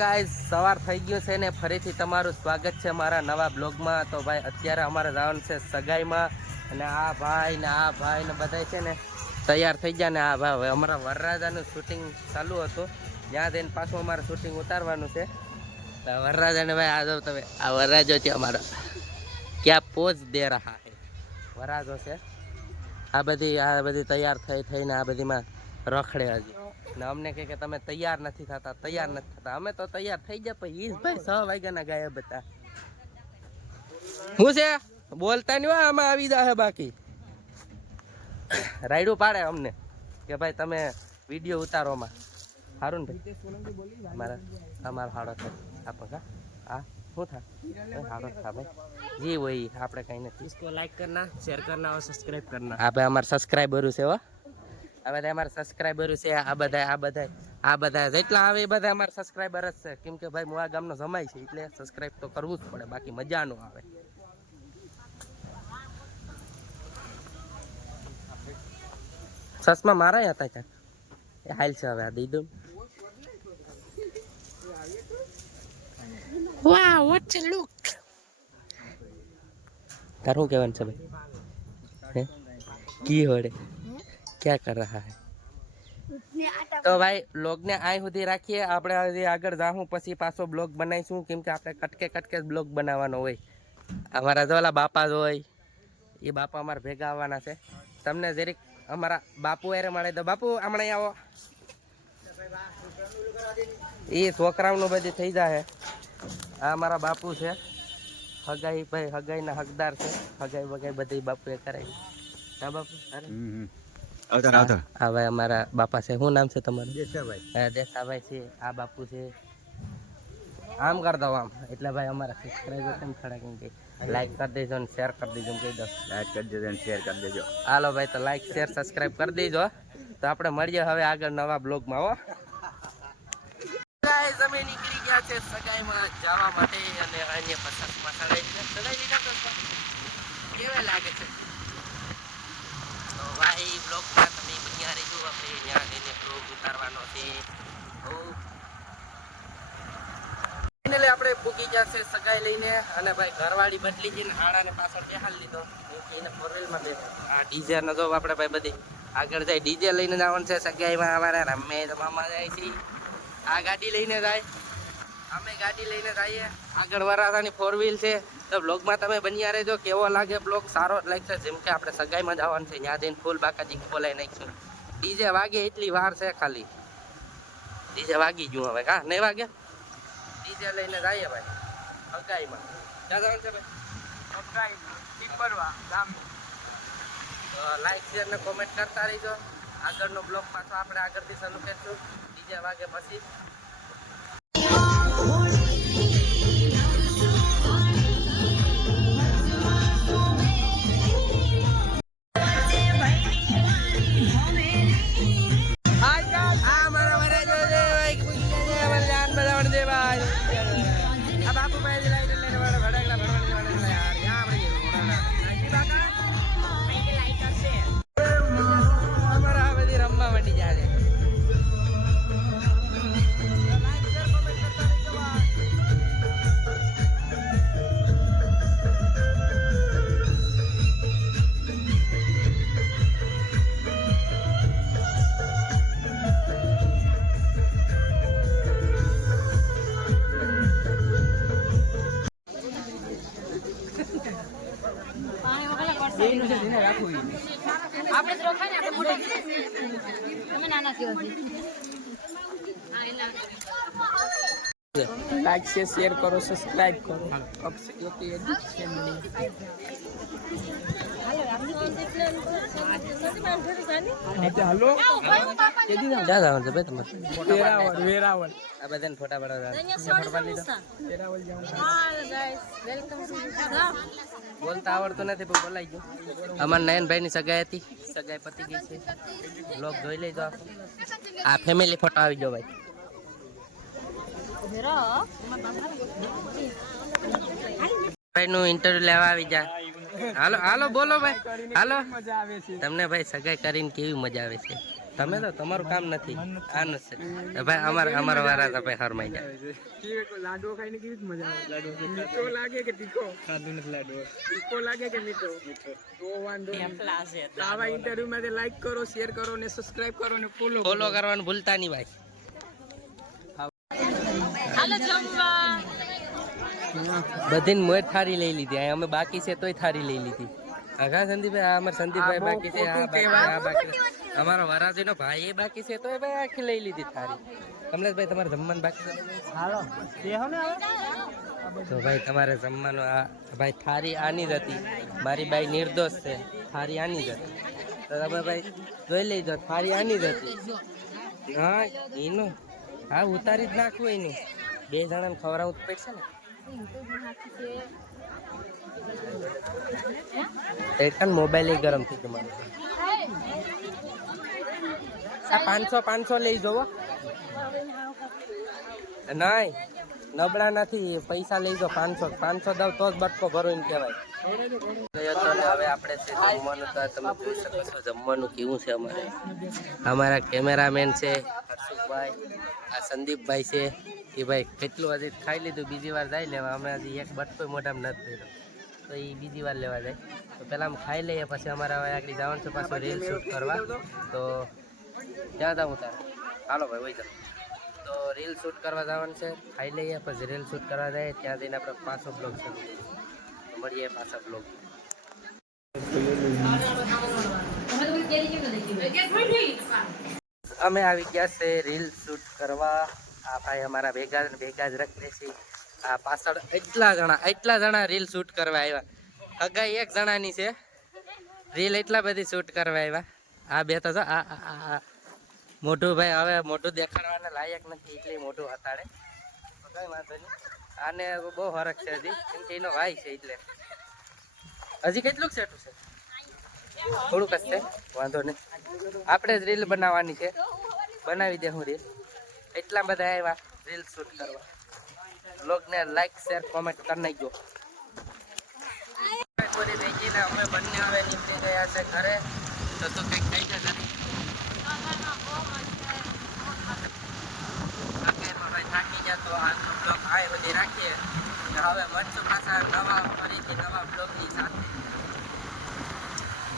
Guys સવાર થઈ ગયું છે ને ફરીથી તમારું સ્વાગત છે મારા નવા બ્લોગમાં. તો ભાઈ અત્યારે અમારે જવાનું છે સગાઈમાં અને આ ભાઈ ને બધા છે ને તૈયાર થઈ ગયા ને આ ભાઈ હવે અમારા વરરાજાનું શૂટિંગ ચાલુ હતું, ત્યાં જઈને પાછું અમારે શૂટિંગ ઉતારવાનું છે. વરરાજાને ભાઈ આ જો તમે આ વરરાજો છે અમારો, ક્યાં પોઝ દે રહા હે વરરાજો છે. આ બધી તૈયાર થઈને આ બધીમાં રખડે હજી ને અમને કે તમે તૈયાર નથી થતા. અમે તો તૈયાર થઈ ગયા પછી ભાઈ 6 વાગ્યાના ગાયબ હતા. શું છે બોલતા નહીં હોય, આમાં આવી જાય બાકી રાયડું પાડે અમને કે ભાઈ તમે વિડીયો ઉતારોમાં. સારું ને ભાઈ અમારા હાડો થાય આપો કા હા શું થાય હાડો થા ભાઈ જી હોય આપણે કઈ નથી. इसको लाइक करना, शेयर करना और सब्सक्राइब करना. આ ભાઈ અમારા સબસ્ક્રાઇબરો છે હો, આ બધા અમારા સબસ્ક્રાઇબરો છે. આ બધા જેટલા આવે એ બધા અમારા સબસ્ક્રાઇબર જ છે, કેમ કે ભાઈ હું આ ગામનો જમાઈ છે એટલે સબસ્ક્રાઇબ તો કરવું જ પડે, બાકી મજા ન આવે. સસમાં મારા હતા ક્યાંક એ હાલ છે હવે આ દઈ દઉં. વાહ વોટ અ લુક. તાર શું કહેવાનું છે ભાઈ? કી હોડે क्या कर रहा है? તો ભાઈ બ્લોગને આ સુધી રાખીએ. આપણે હજી આગળ જાઉં પછી પાછો બ્લોગ બનાવીશું, કેમ કે આપણે કટકે બ્લોગ બનાવવાનો હોય. અમારા જો ઓલા બાપા જ હોય એ બાપા અમારા ભેગા આવવાના છે. તમને જરીક અમારા બાપુ એરે મળે તો બાપુ હમણાં આવો. એ છોકરાઓનું બધી થઈ જાય. આ અમારા બાપુ છે, હગાઈ ભાઈ હગાઈના હકદાર છે. હગાઈ વગાઈ બધી બાપુએ કરાવી. હા બાપુ હા ભાઈ અમારા બાપા છે. શું નામ છે તમારું? દેસાભાઈ છે. આ બાપુ છે. આમ કર દો આમ એટલે ભાઈ અમારા સબસ્ક્રાઈબર કેમ ખડા કેમ કે લાઈક કરી દેજો ને શેર કરી દેજો કહી દો. લાઈક કરી દેજો ને શેર કરી દેજો. હાલો ભાઈ તો લાઈક શેર સબસ્ક્રાઈબ કરી દેજો. તો આપણે મળીએ હવે આગળ નવા બ્લોગમાં હો. ગાઈસ અમે નીકળી ગયા છે સગાઈમાં જવા માટે અને અન્ય પચાસમાં સગાઈ લીધા તો કેવા લાગે છે તો ભાઈ બ્લોગમાં તમે બન્યા રહેજો. આપણે ત્યાં જઈને બ્લોગ ઉતારવાનો છે. ફાઇનલી આપણે પૂકી ગયા છે સગાઈ લઈને અને ભાઈ ઘરવાળી બદલી જઈને હાડાને પાછળ બેહાડી લીધો. એને ફોરવ્હીલમાં બે આ ડીજે ન જો આપણે ભાઈ બધી આગળ જાય ડીજે લઈને જવાનું છે સગાઈમાં. અમારા રમેશ મામા જાય છે આ ગાડી લઈને જાય, અમે ગાડી લઈને જઈએ. આગળ વરાતાની 4 વ્હીલ છે. તો બ્લોગમાં તમે બન્યા રહેજો. કેવો લાગે બ્લોગ? સારો જ લાગશે. જેમ કે આપણે સગાઈમાં જવાનું છે ત્યાં જઈને ફૂલ બાકાજી બોલાઈ નાખીશું. ડીજે વાગે એટલી વાર છે ખાલી. ડીજે વાગી ગયું હવે કા નહીં વાગે? ડીજે લઈને જઈએ ભાઈ સગાઈમાં. ક્યાં જવાનું છે ભાઈ? લાઈક શેર ને કોમેન્ટ કરતા રહીજો. આગળનો બ્લોગ પાછો આપણે આગળથી ચાલુ કરીશું ડીજે વાગે પછી. लाइक से शेयर करो, सब्सक्राइब करो. हेलो वेरावल આ બધાને ફોટા પાડવા બોલતા આવડતું નથી પણ બોલાઈ ગયું. અમારા નયનભાઈ ની સગાઈ હતી, સગાઈ પતી ગઈ છે. બ્લોગ જોઈ લેજો. આ ફેમિલી ફોટો આવી ગયો ભાઈ. ભાઈ નું ઇન્ટરવ્યુ લેવા આવી જા. હાલો હાલો બોલો ભાઈ હાલો. તમને ભાઈ સગાઈ કરીને કેવી મજા આવે છે? તમે તો તમારું કામ નથી આનું છે ભાઈ અમારા વારા હતા ભાઈ હરમાઈ જાય લાડવો ખાઈને કેવી મજા આવે મીઠો લાગે કે તીખો ખાધું નથી લાડવો તીખો લાગે કે મીઠો તો વાંધો આવા ઇન્ટરવ્યુ માં લાઈક કરો શેર કરો ને સબસ્ક્રાઇબ કરો ને ફોલો કરવાનું ભૂલતા નહીં ભાઈ બધી મોર થારી લઈ લીધી આ અમે બાકી છે તોય થારી લઈ લીધી આઘા સંદીપભાઈ આ અમાર સંદીપભાઈ બાકી છે આ બાકી અમારો વરાજીનો ભાઈ એ બાકી છે તોય ભાઈ આખી લઈ લીધી થારી કમલેશભાઈ તમારે જમવાનું બાકી છે હાલો તો ભાઈ તમારે જમવાનું આ ભાઈ થારી આની જ હતી મારી બાઈ નિર્દોષ છે થારી આની જ હતી તો તમે ભાઈ જોઈ લેજો થારી આની જ હતી હા એનું હા ઉતારી જ નાખવું એનું બે જણાને ખવડાવવું જ પડશે ને મોબાઈલ ગરમ થઈ ગયો મારો આ 500 લઈ જવો નહીં નબળા નથી પૈસા લઈ જાઓ 500 દઉં તો જ બટકો ભરો એમ કહેવાય હવે આપણે છે જમવાનું તો તમે જોઈ શકો છો જમવાનું કેવું છે અમારા કેમેરામેન છે હર્ષુભાઈ આ સંદીપભાઈ છે એ ભાઈ કેટલું હજી ખાઈ લીધું બીજી વાર જાય લેવા અમે હજી એક બટકો મોઢામાં નથી થયો તો એ બીજી વાર લેવા જાય તો પહેલાં અમે ખાઈ લઈએ પછી અમારે હવે આગળ જવાનું છે પાછું રીલ શૂટ કરવા તો ક્યાં જાઉં તારે હાલો ભાઈ વહી જાઓ તો રીલ શૂટ કરવા જવાનું છે ખાઈ લઈએ પછી રીલ શૂટ કરવા જાય ત્યાં જઈને આપણે પાછો બ્લોગ છે મળીએ પાછા બ્લોગ અમે આવી ગયા છે રીલ શૂટ કરવા આ ભાઈ અમારા ભેગા જ રખડે છે આ પાછળ એટલા જણા રીલ શૂટ કરવા આવ્યા હગાઈ એક જણાની છે રીલ એટલા બધી શૂટ કરવા આવ્યા આ બે તો આ મોટું ભાઈ હવે મોટું દેખાડવાના લાયક નથી એટલે મોટું હતાડે કઈ વાંધો નહીં આને બહુ ફરક છે હજી કેમ કે એનો ભાઈ છે એટલે હજી કેટલુંક સેટું છે થોડુંક જ છે વાંધો નહીં આપણે જ રીલ બનાવવાની છે બનાવી દે હું રીલ એટલા બધા આવ્યા રીલ શૂટ કરવા બ્લોગને લાઈક શેર કોમેન્ટ કરી નાખજો પૂરી થઈ ગઈ ને અમે બંને હવે નીકળી ગયા છે ઘરે તો કંઈક થઈ જશે